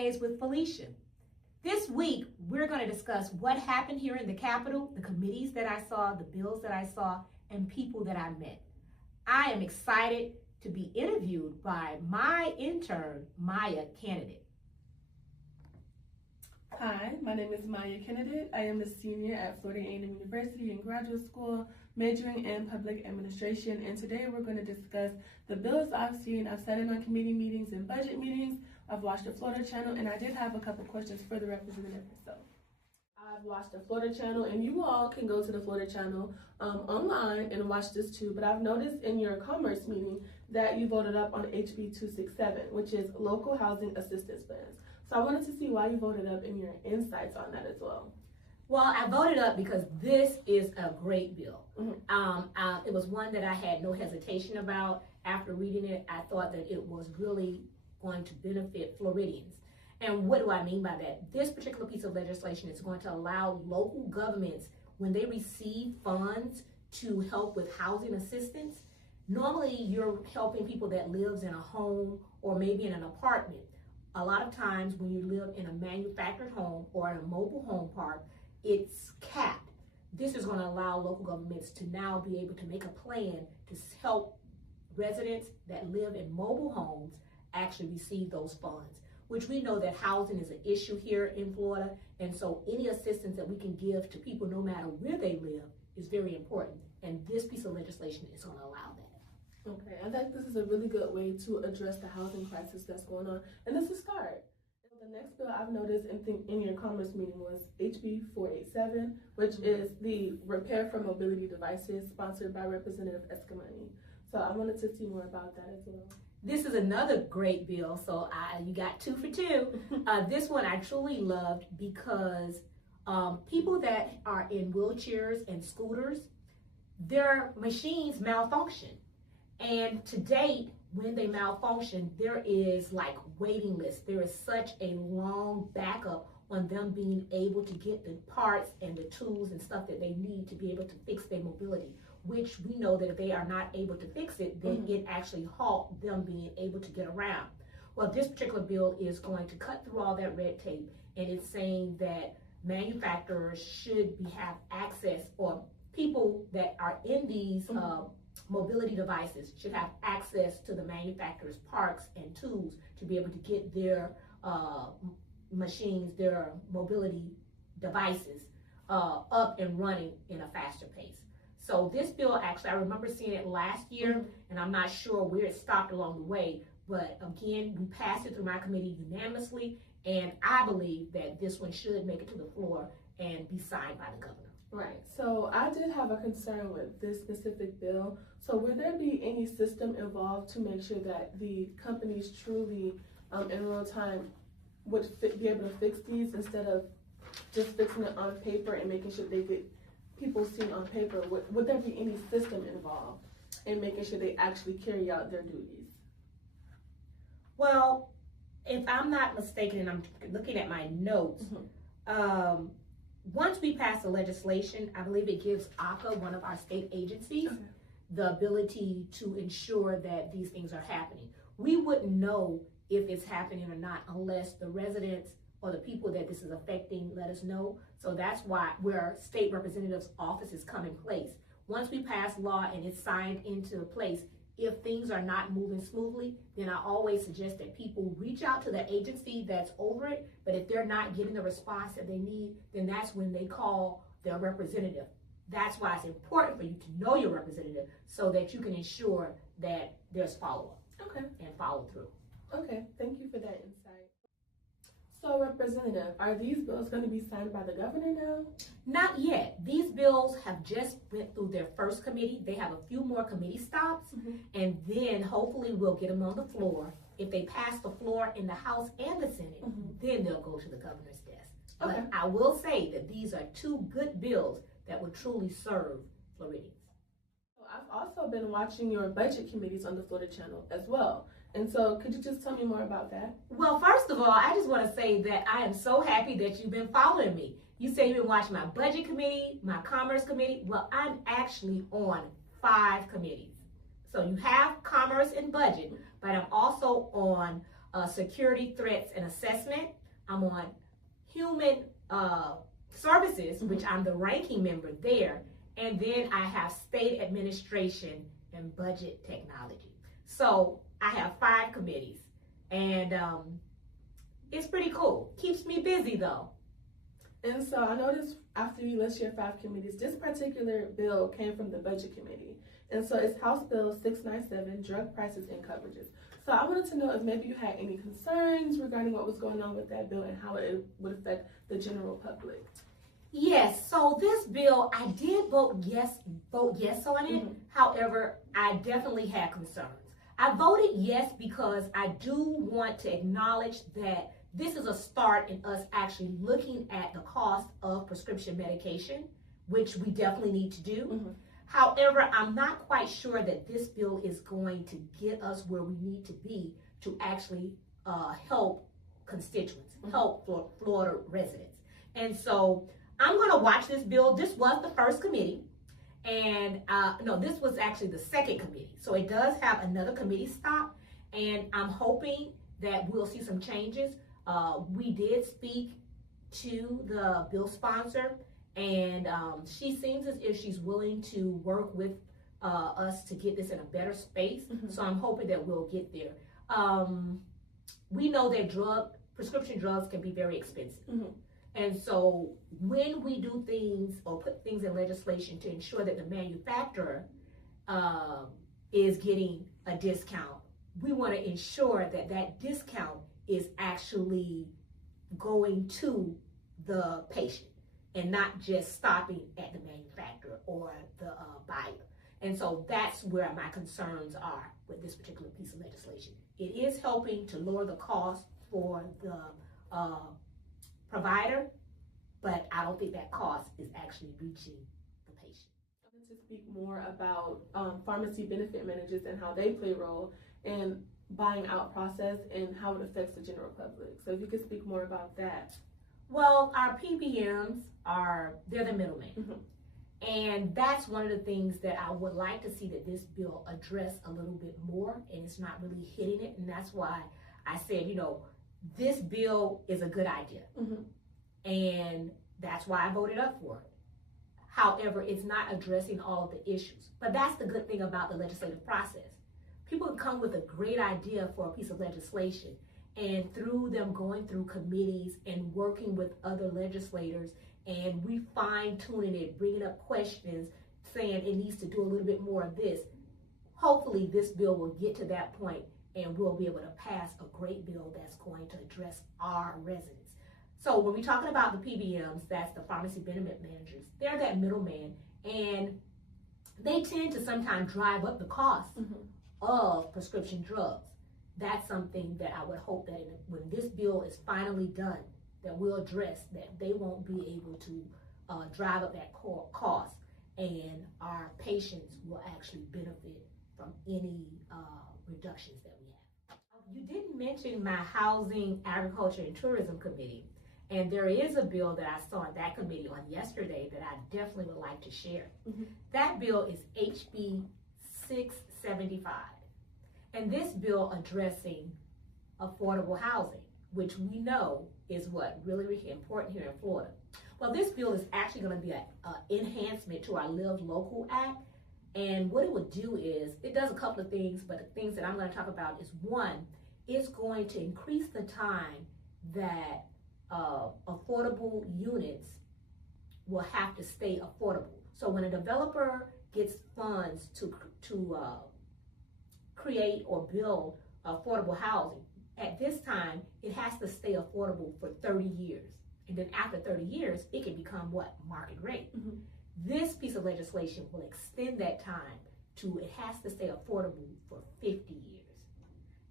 Fridays with Felicia. This week, we're going to discuss what happened here in the Capitol, the committees that I saw, the bills that I saw, and people that I met. I am excited to be interviewed by my intern, Maya Candidate. Hi, my name is Maya Candidate. I am a senior at Florida A&M University in graduate school, majoring in public administration, and today we're going to discuss the bills I've seen. I've sat in on committee meetings and budget meetings. I've watched the Florida channel, and I did have a couple questions for the representative herself. I've watched the Florida channel, and you all can go to the Florida channel online and watch this too, but I've noticed in your commerce meeting that you voted up on HB 267, which is local housing assistance plans. So I wanted to see why you voted up and your insights on that as well. Well, I voted up because this is a great bill. It was one that I had no hesitation about. After reading it, I thought that it was really going to benefit Floridians. And what do I mean by that? This particular piece of legislation is going to allow local governments, when they receive funds to help with housing assistance, normally you're helping people that lives in a home or maybe in an apartment. A lot of times when you live in a manufactured home or in a mobile home park, it's capped. This is going to allow local governments to now be able to make a plan to help residents that live in mobile homes actually receive those funds, which we know that housing is an issue here in Florida, and so any assistance that we can give to people no matter where they live is very important, and this piece of legislation is going to allow that. Okay, I think this is a really good way to address the housing crisis that's going on, and this is a start. The next bill I've noticed in your commerce meeting was HB 487, which is the Repair for Mobility Devices, sponsored by Representative Escamani. So I wanted to see more about that as well. This is another great bill, so you got 2 for 2. This one I truly loved because people that are in wheelchairs and scooters, their machines malfunction. And to date, when they malfunction, there is like waiting lists. There is such a long backup on them being able to get the parts and the tools and stuff that they need to be able to fix their mobility, which we know that if they are not able to fix it, then it actually halts them being able to get around. Well, this particular bill is going to cut through all that red tape, and it's saying that manufacturers should have access, or people that are in these mobility devices should have access to the manufacturer's parts and tools to be able to get their machines, their mobility devices up and running in a faster pace. So this bill, actually, I remember seeing it last year, and I'm not sure where it stopped along the way, but again, we passed it through my committee unanimously, and I believe that this one should make it to the floor and be signed by the governor. Right, so I did have a concern with this specific bill. So would there be any system involved to make sure that the companies truly, in real time, would be able to fix these instead of just fixing it on paper and making sure they get people seen on paper? Would there be any system involved in making sure they actually carry out their duties? Well, if I'm not mistaken, and I'm looking at my notes, once we pass the legislation, I believe it gives ACA, one of our state agencies, the ability to ensure that these things are happening. We wouldn't know if it's happening or not unless the residents or the people that this is affecting let us know. So that's where state representatives' offices come in place. Once we pass law and it's signed into place, if things are not moving smoothly, then I always suggest that people reach out to the agency that's over it. But if they're not getting the response that they need, then that's when they call their representative. That's why it's important for you to know your representative so that you can ensure that there's follow-up and follow through. Okay, thank you for that insight. So, Representative, are these bills going to be signed by the governor now? Not yet. These bills have just went through their first committee. They have a few more committee stops, and then hopefully we'll get them on the floor. If they pass the floor in the House and the Senate, then they'll go to the governor's desk. But I will say that these are 2 good bills that will truly serve Floridians. I've also been watching your budget committees on the Florida channel as well. And so could you just tell me more about that? Well, first of all, I just want to say that I am so happy that you've been following me. You say you've been watching my budget committee, my commerce committee. Well, I'm actually on 5 committees. So you have commerce and budget, but I'm also on security threats and assessment. I'm on human services, which I'm the ranking member there. And then I have state administration and budget technology. So I have 5 committees, and it's pretty cool. Keeps me busy though. And so I noticed after you list your 5 committees, this particular bill came from the Budget Committee. And so it's House Bill 697, Drug Prices and Coverages. So I wanted to know if maybe you had any concerns regarding what was going on with that bill and how it would affect the general public. Yes, so this bill, I did vote yes on it. Mm-hmm. However, I definitely had concerns. I voted yes because I do want to acknowledge that this is a start in us actually looking at the cost of prescription medication, which we definitely need to do. Mm-hmm. However, I'm not quite sure that this bill is going to get us where we need to be to actually help constituents, mm-hmm. help Florida residents. And so I'm going to watch this bill. This was the first committee. And no, this was actually the second committee. So it does have another committee stop. And I'm hoping that we'll see some changes. We did speak to the bill sponsor, and she seems as if she's willing to work with us to get this in a better space. Mm-hmm. So I'm hoping that we'll get there. We know that prescription drugs can be very expensive. Mm-hmm. And so when we do things or put things in legislation to ensure that the manufacturer is getting a discount, we want to ensure that that discount is actually going to the patient and not just stopping at the manufacturer or the buyer. And so that's where my concerns are with this particular piece of legislation. It is helping to lower the cost for the provider, but I don't think that cost is actually reaching the patient. I want to speak more about pharmacy benefit managers and how they play a role in buying out process and how it affects the general public. So if you could speak more about that. Well, our PBMs they're the middlemen. Mm-hmm. And that's one of the things that I would like to see that this bill address a little bit more, and it's not really hitting it. And that's why I said, this bill is a good idea. Mm-hmm. And that's why I voted up for it. However, it's not addressing all of the issues. But that's the good thing about the legislative process. People come with a great idea for a piece of legislation, and through them going through committees and working with other legislators, and we fine-tuning it, bringing up questions, saying it needs to do a little bit more of this. Hopefully this bill will get to that point and we'll be able to pass a great bill that's going to address our residents. So when we're talking about the PBMs, that's the pharmacy benefit managers, they're that middleman, and they tend to sometimes drive up the cost mm-hmm. of prescription drugs. That's something that I would hope that when this bill is finally done, that we'll address, that they won't be able to drive up that cost, and our patients will actually benefit from any reductions that we have. You didn't mention my Housing, Agriculture, and Tourism Committee, and there is a bill that I saw in that committee on yesterday that I definitely would like to share. Mm-hmm. That bill is HB 675, and this bill addressing affordable housing, which we know is what really, really important here in Florida. Well, this bill is actually going to be an enhancement to our Live Local Act. And what it would do is, it does a couple of things, but the things that I'm going to talk about is, one, it's going to increase the time that affordable units will have to stay affordable. So when a developer gets funds to create or build affordable housing, at this time, it has to stay affordable for 30 years. And then after 30 years, it can become what? Market rate. Mm-hmm. This piece of legislation will extend that time to it has to stay affordable for 50 years.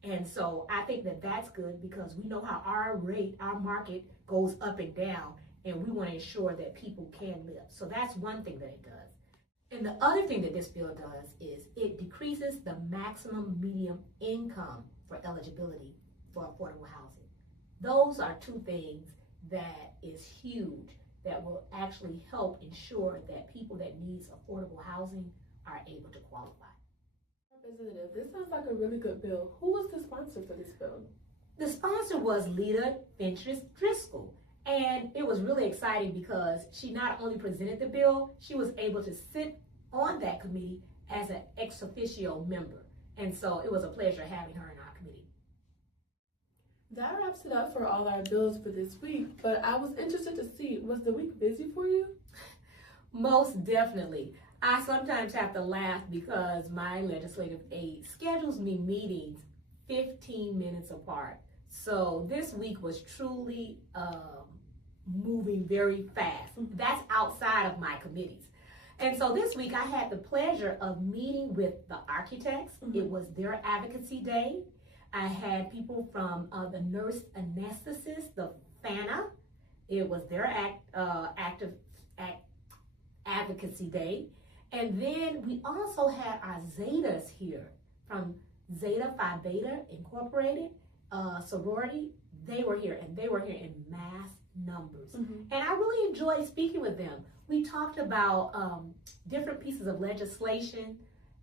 And so I think that that's good because we know how our market goes up and down, and we want to ensure that people can live. So that's one thing that it does. And the other thing that this bill does is it decreases the maximum median income for eligibility for affordable housing. Those are two things that is huge that will actually help ensure that people that needs affordable housing are able to qualify. Representative, this sounds like a really good bill. Who was the sponsor for this bill? The sponsor was Lita Fentress Driscoll. And it was really exciting because she not only presented the bill, she was able to sit on that committee as an ex officio member. And so it was a pleasure having her in our committee. That wraps it up for all our bills for this week, but I was interested to see, was the week busy for you? Most definitely. I sometimes have to laugh because my legislative aide schedules me meetings 15 minutes apart. So this week was truly moving very fast. That's outside of my committees. And so this week I had the pleasure of meeting with the architects. It was their advocacy day. I had people from the nurse anesthetist, the FANA. It was their advocacy day. And then we also had our Zetas here from Zeta Phi Beta Incorporated, sorority. They were here, and they were here in mass numbers. And I really enjoyed speaking with them. We talked about different pieces of legislation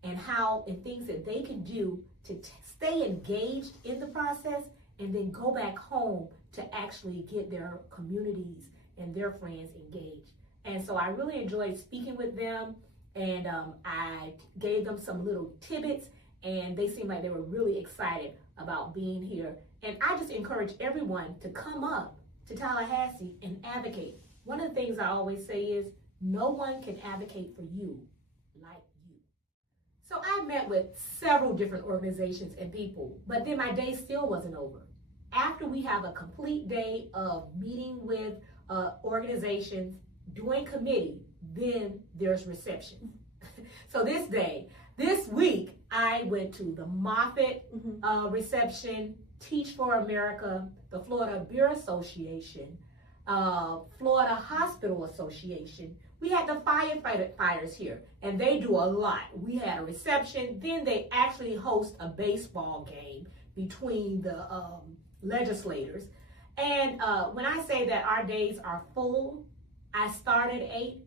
and how and things that they can do to stay engaged in the process and then go back home to actually get their communities and their friends engaged. And so I really enjoyed speaking with them, and I gave them some little tidbits, and they seemed like they were really excited about being here. And I just encourage everyone to come up to Tallahassee and advocate. One of the things I always say is, no one can advocate for you like you. So I met with several different organizations and people, but then my day still wasn't over. After we have a complete day of meeting with organizations, doing committee, then there's reception. So this week, I went to the Moffitt reception, Teach for America, the Florida Beer Association, Florida Hospital Association. We had the firefighters here, and they do a lot. We had a reception, then they actually host a baseball game between the legislators. And when I say that our days are full, I start at 8,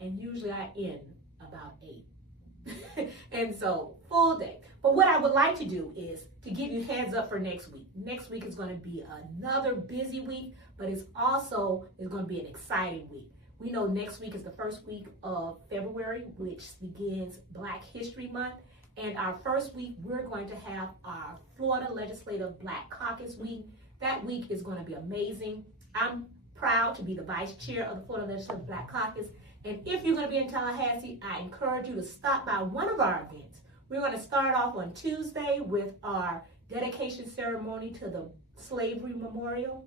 and usually I end about 8. And so, full day. But what I would like to do is to give you heads up for next week. Next week is going to be another busy week, but it's also going to be an exciting week. We know next week is the first week of February, which begins Black History Month. And our first week, we're going to have our Florida Legislative Black Caucus Week. That week is going to be amazing. I'm proud to be the vice chair of the Florida Legislative Black Caucus. And if you're going to be in Tallahassee, I encourage you to stop by one of our events. We're going to start off on Tuesday with our dedication ceremony to the Slavery Memorial.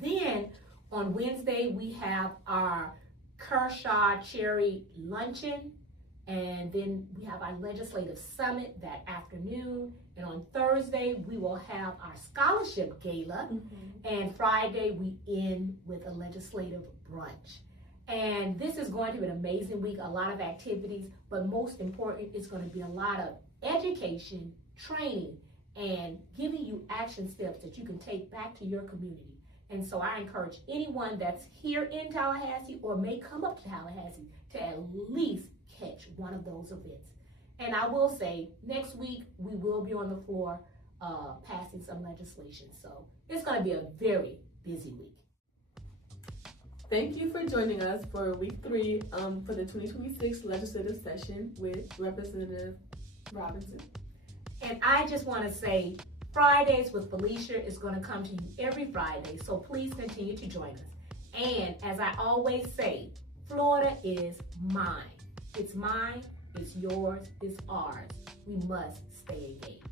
Then on Wednesday, we have our Kershaw Cherry Luncheon. And then we have our legislative summit that afternoon. And on Thursday, we will have our scholarship gala. And Friday, we end with a legislative brunch. And this is going to be an amazing week, a lot of activities, but most important, it's going to be a lot of education, training, and giving you action steps that you can take back to your community. And so I encourage anyone that's here in Tallahassee or may come up to Tallahassee to at least catch one of those events. And I will say, next week, we will be on the floor passing some legislation. So it's going to be a very busy week. Thank you for joining us for week 3 for the 2026 legislative session with Representative Robinson. And I just want to say, Fridays with Felicia is going to come to you every Friday, so please continue to join us. And as I always say, Florida is mine. It's mine, it's yours, it's ours. We must stay engaged.